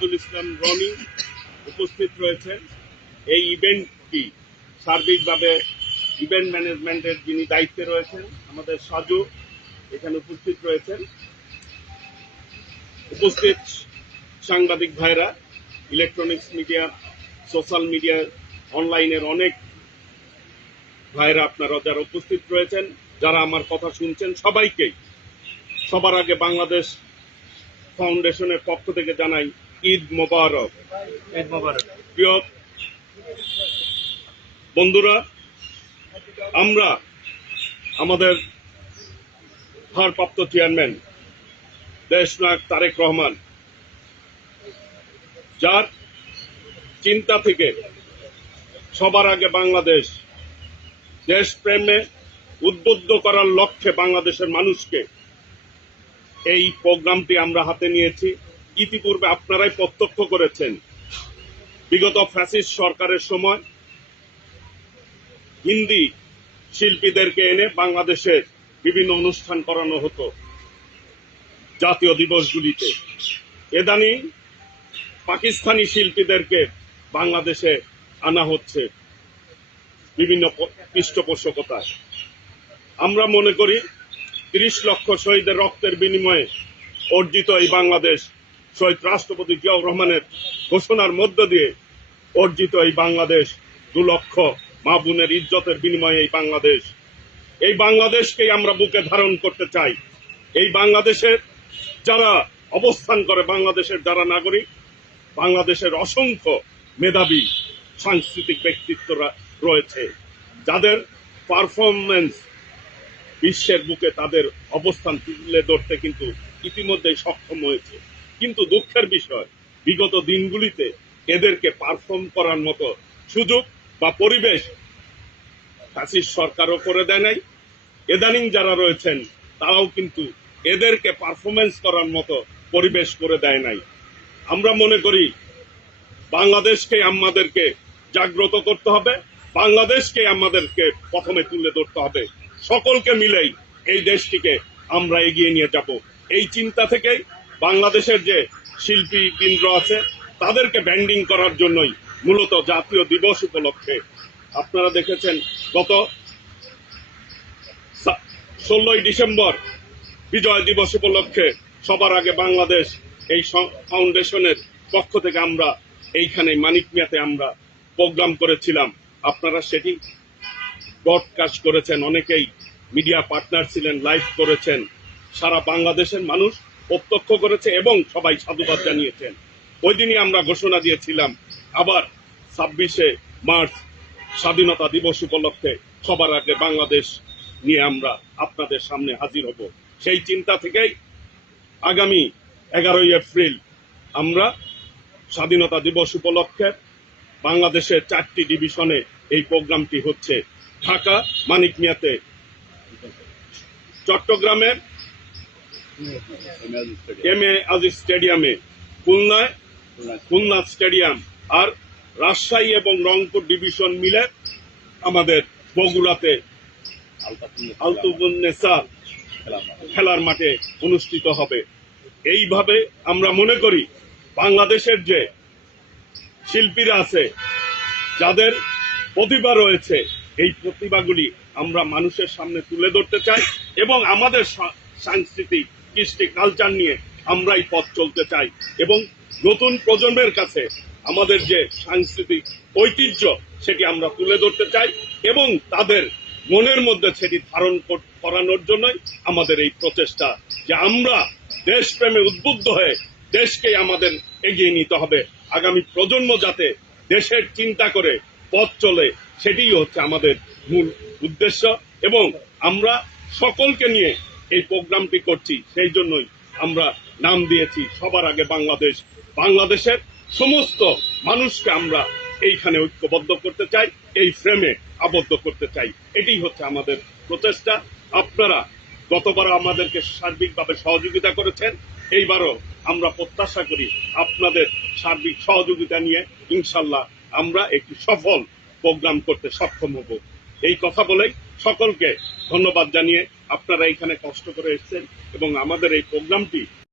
মাহমুদুল ইসলাম রনি উপস্থিত রয়েছেন। এই ইভেন্টটি সার্বিকভাবে ইভেন্ট ম্যানেজমেন্টের যিনি দায়িত্বে রয়েছেন আমাদের সাজু এখানে উপস্থিত রয়েছেন। উপস্থিত সাংবাদিক ভাইরা, ইলেকট্রনিক্স মিডিয়া, সোশ্যাল মিডিয়া, অনলাইনের অনেক ভাইরা আপনারা যারা উপস্থিত রয়েছেন, যারা আমার কথা শুনছেন, সবাইকেই সবার আগে বাংলাদেশ ফাউন্ডেশনের পক্ষ থেকে জানাই ঈদ মোবারক। ঈদ মোবারক। প্রিয় বন্ধুরা, আমরা আমাদের ভারপ্রাপ্ত চেয়ারম্যান দেশনায়ক তারেক রহমান, যার চিন্তা থেকে সবার আগে বাংলাদেশ দেশপ্রেমে উদ্বুদ্ধ করার লক্ষ্যে বাংলাদেশের মানুষকে এই প্রোগ্রামটি আমরা হাতে নিয়েছি। ইতিপূর্বে আপনারাই প্রত্যক্ষ করেছেন, বিগত ফ্যাসিস্ট সরকারের সময় হিন্দি শিল্পীদেরকে এনে বাংলাদেশের বিভিন্ন অনুষ্ঠান করানো হতো জাতীয় দিবসগুলিতে। এদানি পাকিস্তানি শিল্পীদেরকে বাংলাদেশে আনা হচ্ছে বিভিন্ন পৃষ্ঠপোষকতায়। আমরা মনে করি ৩০ লক্ষ শহীদের রক্তের বিনিময়ে অর্জিত এই বাংলাদেশ, শহীদ রাষ্ট্রপতি জিয়াউর রহমানের ঘোষণার মধ্য দিয়ে অর্জিত এই বাংলাদেশ, ২ লক্ষ মা বোনের ইজ্জতের বিনিময়ে এই বাংলাদেশকেই আমরা বুকে ধারণ করতে চাই। এই বাংলাদেশের যারা অবস্থান করে, বাংলাদেশের যারা নাগরিক, বাংলাদেশের অসংখ্য মেধাবী সাংস্কৃতিক ব্যক্তিত্বরা রয়েছে, যাদের পারফরমেন্স বিশ্বের বুকে তাদের অবস্থান তুলে ধরতে কিন্তু ইতিমধ্যেই সক্ষম হয়েছে। কিন্তু দুঃখের বিষয়, বিগত দিনগুলিতে এদেরকে পারফর্ম করার মতো সুযোগ বা পরিবেশ ফ্যাসিস্ট সরকারও করে দেয় নাই। ইদানিং যারা রয়েছেন তারাও কিন্তু এদেরকে পারফরমেন্স করার মতো পরিবেশ করে দেয় নাই। আমরা মনে করি বাংলাদেশকে আমাদেরকে জাগ্রত করতে হবে, বাংলাদেশকে আমাদেরকে প্রথমে তুলে ধরতে হবে। সকলকে মিলেই এই দেশটিকে আমরা এগিয়ে নিয়ে যাব। এই চিন্তা থেকেই বাংলাদেশের যে শিল্পী কেন্দ্র আছে তাদেরকে ব্যান্ডিং করার জন্যই মূলত জাতীয় দিবস উপলক্ষে আপনারা দেখেছেন গত 16ই ডিসেম্বর বিজয় দিবস উপলক্ষে সবার আগে বাংলাদেশ এই ফাউন্ডেশনের পক্ষ থেকে আমরা এইখানে মানিক মিয়াতে আমরা প্রোগ্রাম করেছিলাম। আপনারা সেটি ব্রডকাস্ট করেছেন, অনেকেই মিডিয়া পার্টনার ছিলেন, লাইভ করেছেন, সারা বাংলাদেশের মানুষ প্রত্যক্ষ করেছে এবং সবাই সাধুবাদ জানিয়েছেন। ওই দিনই আমরা ঘোষণা দিয়েছিলাম আবার 26শে মার্চ স্বাধীনতা দিবস উপলক্ষে সবার আগে বাংলাদেশ নিয়ে আমরা আপনাদের সামনে হাজির হব। সেই চিন্তা থেকেই আগামী 11ই এপ্রিল আমরা স্বাধীনতা দিবস উপলক্ষে বাংলাদেশের 4টি ডিভিশনে এই প্রোগ্রামটি হচ্ছে। ঢাকা মানিক মিয়াতে, চট্টগ্রামের এম.এ. আজিজ স্টেডিয়ামে, খুলনা স্টেডিয়াম, আর রাজশাহী এবং রংপুর ডিভিশন মিলে আমাদের বগুড়াতে আলতুবুন্নেসা খেলার মাঠে অনুষ্ঠিত হবে। এইভাবে আমরা মনে করি বাংলাদেশের যে শিল্পীরা আছে, যাদের প্রতিভা রয়েছে, এই প্রতিভাগুলি আমরা মানুষের সামনে তুলে ধরতে চাই এবং আমাদের সাংস্কৃতিক কৃষ্টি কালচার নিয়ে আমরাই পথ চলতে চাই এবং নতুন প্রজন্মের কাছে আমাদের যে সাংস্কৃতিক ঐতিহ্য সেটি আমরা তুলে ধরতে চাই এবং তাদের মনের মধ্যে সেটি ধারণ করানোর জন্যই আমাদের এই প্রচেষ্টা, যে আমরা দেশপ্রেমে উদ্বুদ্ধ হয়ে দেশকে আমাদের এগিয়ে নিতে হবে। আগামী প্রজন্ম যাতে দেশের চিন্তা করে পথ চলে, সেটিই হচ্ছে আমাদের মূল উদ্দেশ্য এবং আমরা সকলকে নিয়ে এই প্রোগ্রামটি করছি। সেই জন্যই আমরা নাম দিয়েছি সবার আগে বাংলাদেশ। বাংলাদেশের সমস্ত মানুষকে আমরা এইখানে ঐক্যবদ্ধ করতে চাই, এই ফ্রেমে আবদ্ধ করতে চাই। এটি হচ্ছে আমাদের প্রচেষ্টা। আপনারা গতবার আমাদেরকে সার্বিকভাবে সহযোগিতা করেছেন, এইবারও আমরা প্রত্যাশা করি আপনাদের সার্বিক সহযোগিতা নিয়ে ইনশাল্লাহ আমরা একটি সফল প্রোগ্রাম করতে সক্ষম হব। এই কথা বলেই সকলকে ধন্যবাদ জানিয়ে আপনারা এখানে কষ্ট করে এসেছেন এবং আমাদের এই প্রোগ্রামটি